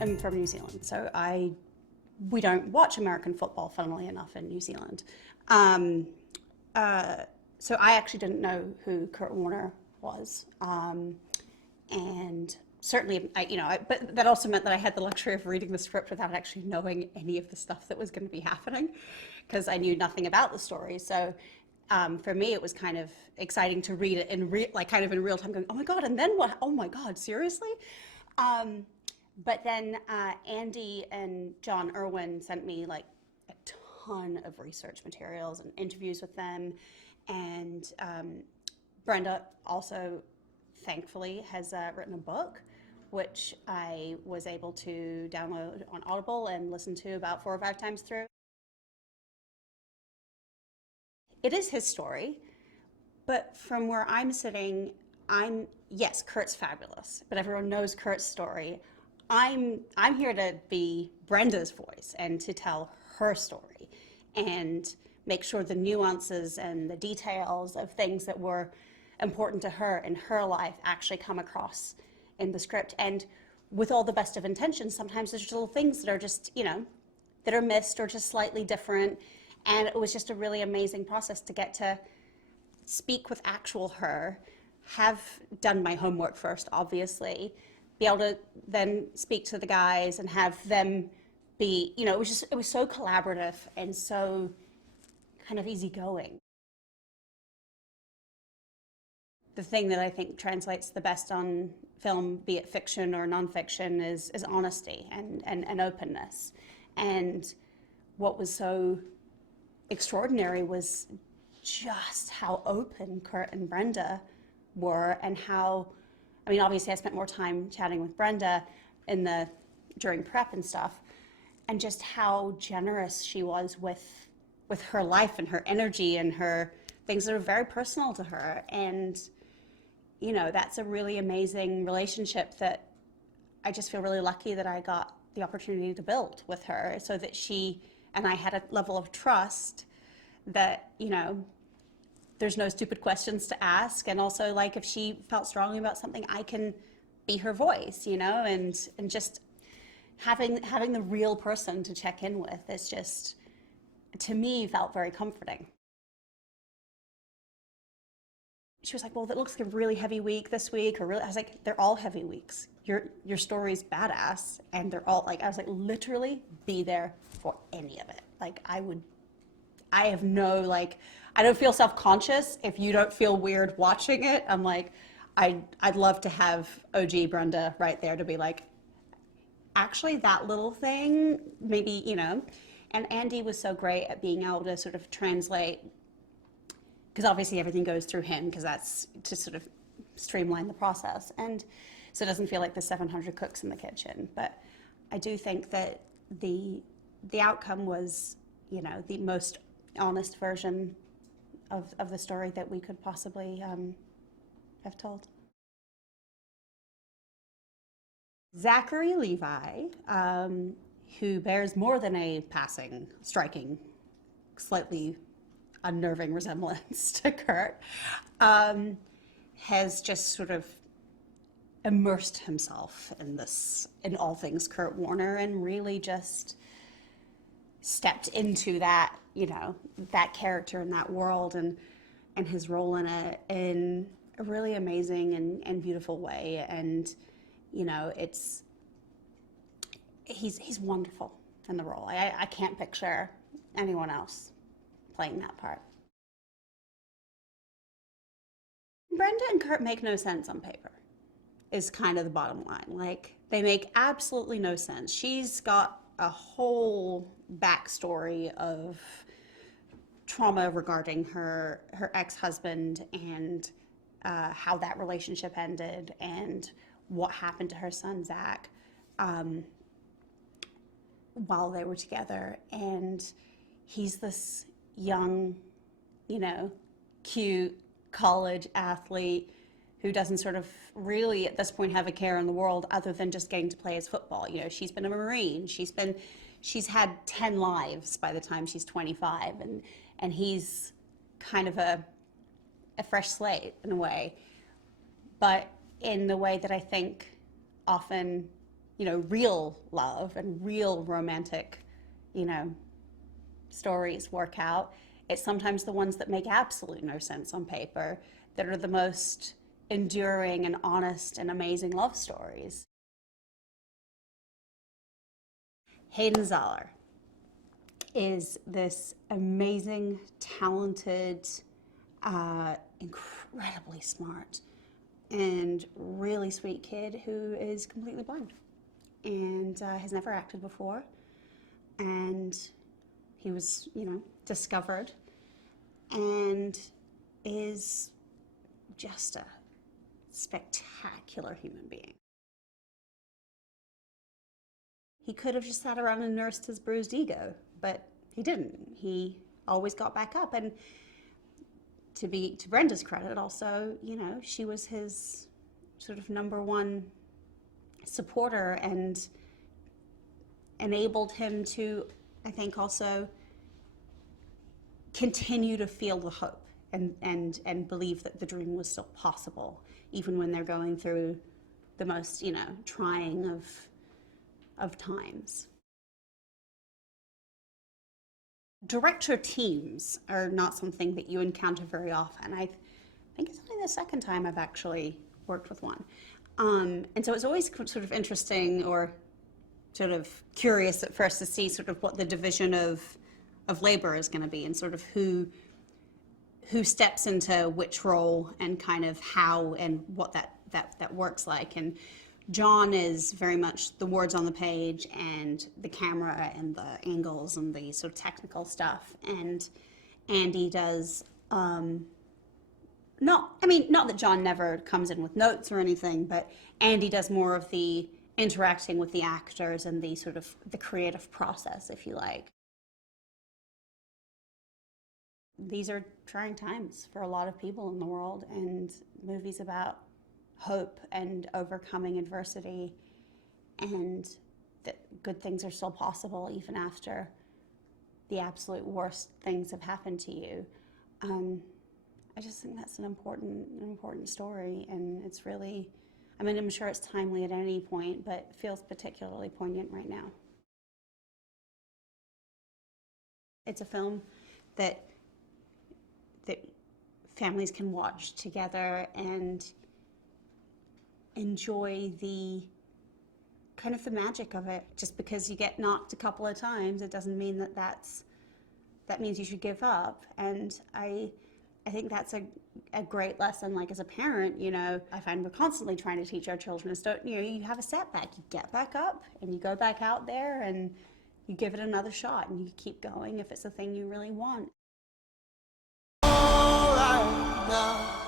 am from New Zealand, so we don't watch American football, funnily enough, in New Zealand. Um, so I actually didn't know who Kurt Warner was, and certainly, but that also meant that I had the luxury of reading the script without actually knowing any of the stuff that was going to be happening, because I knew nothing about the story. So for me, it was kind of exciting to read it kind of in real time, going, "Oh my God!" And then what? Oh my God! Seriously? But then Andy and John Irwin sent me like a ton of research materials and interviews with them, and Brenda also, thankfully, has written a book, which I was able to download on Audible and listen to about 4 or 5 times through. It is his story, but from where I'm sitting, yes, Kurt's fabulous, but everyone knows Kurt's story. I'm here to be Brenda's voice and to tell her story and make sure the nuances and the details of things that were important to her in her life actually come across in the script. And with all the best of intentions, sometimes there's little things that are just, that are missed or just slightly different. And it was just a really amazing process to get to speak with actual her, have done my homework first, obviously, be able to then speak to the guys and have them be, it was so collaborative and so kind of easygoing. The thing that I think translates the best on film, be it fiction or nonfiction, is honesty and openness. And what was so extraordinary was just how open Kurt and Brenda were, and how, obviously I spent more time chatting with Brenda during prep and stuff, and just how generous she was with her life and her energy and her things that are very personal to her. And that's a really amazing relationship that I just feel really lucky that I got the opportunity to build with her, so that she and I had a level of trust that, there's no stupid questions to ask. And also, like, if she felt strongly about something, I can be her voice, and just having the real person to check in with is just, to me, felt very comforting. She was like, "Well, that looks like a really heavy week this week," or really, I was like, "They're all heavy weeks. Your story's badass," and they're all like, I was like, literally be there for any of it. Like, I have no, like, I don't feel self-conscious if you don't feel weird watching it. I'm like, I'd love to have OG Brenda right there to be like, actually that little thing, maybe, and Andy was so great at being able to sort of translate, because obviously everything goes through him, because that's to sort of streamline the process. And so it doesn't feel like the 700 cooks in the kitchen. But I do think that the outcome was, the most honest version of the story that we could possibly have told. Zachary Levi, who bears more than a passing, striking, slightly unnerving resemblance to Kurt, has just sort of immersed himself in all things Kurt Warner, and really just stepped into that, that character and that world, and his role in it in a really amazing and beautiful way. And, he's wonderful in the role. I can't picture anyone else playing that part. Brenda and Kurt make no sense on paper, is kind of the bottom line. Like, they make absolutely no sense. She's got a whole backstory of trauma regarding her ex-husband, and how that relationship ended, and what happened to her son Zach while they were together. And he's this young, cute college athlete who doesn't sort of really at this point have a care in the world other than just getting to play his football. She's been a Marine. She's had 10 lives by the time she's 25, and he's kind of a fresh slate in a way, but in the way that I think often, real love and real romantic, stories work out. It's sometimes the ones that make absolute no sense on paper that are the most enduring and honest and amazing love stories. Hayden Zahler is this amazing, talented, incredibly smart, and really sweet kid who is completely blind and has never acted before. And he was, discovered and is just a spectacular human being. He could have just sat around and nursed his bruised ego, but he didn't. He always got back up. And to Brenda's credit also, she was his sort of number one supporter and enabled him to, I think, also continue to feel the hope and believe that the dream was still possible, even when they're going through the most, trying of times. Director teams are not something that you encounter very often. I think it's only the second time I've actually worked with one. And so it's always sort of interesting or sort of curious at first to see sort of what the division of labor is going to be and sort of who steps into which role and kind of how and what that works like. And John is very much the words on the page and the camera and the angles and the sort of technical stuff. And Andy does, not that John never comes in with notes or anything, but Andy does more of the interacting with the actors and the sort of the creative process, if you like. These are trying times for a lot of people in the world, and movies about hope and overcoming adversity and that good things are still possible even after the absolute worst things have happened to you. I just think that's an important story, and it's really, I'm sure it's timely at any point, but it feels particularly poignant right now. It's a film that families can watch together and enjoy the kind of the magic of it. Just because you get knocked a couple of times, it doesn't mean that means you should give up. And I think that's a great lesson. Like as a parent, I find we're constantly trying to teach our children is you have a setback, you get back up and you go back out there and you give it another shot and you keep going if it's a thing you really want. All right now.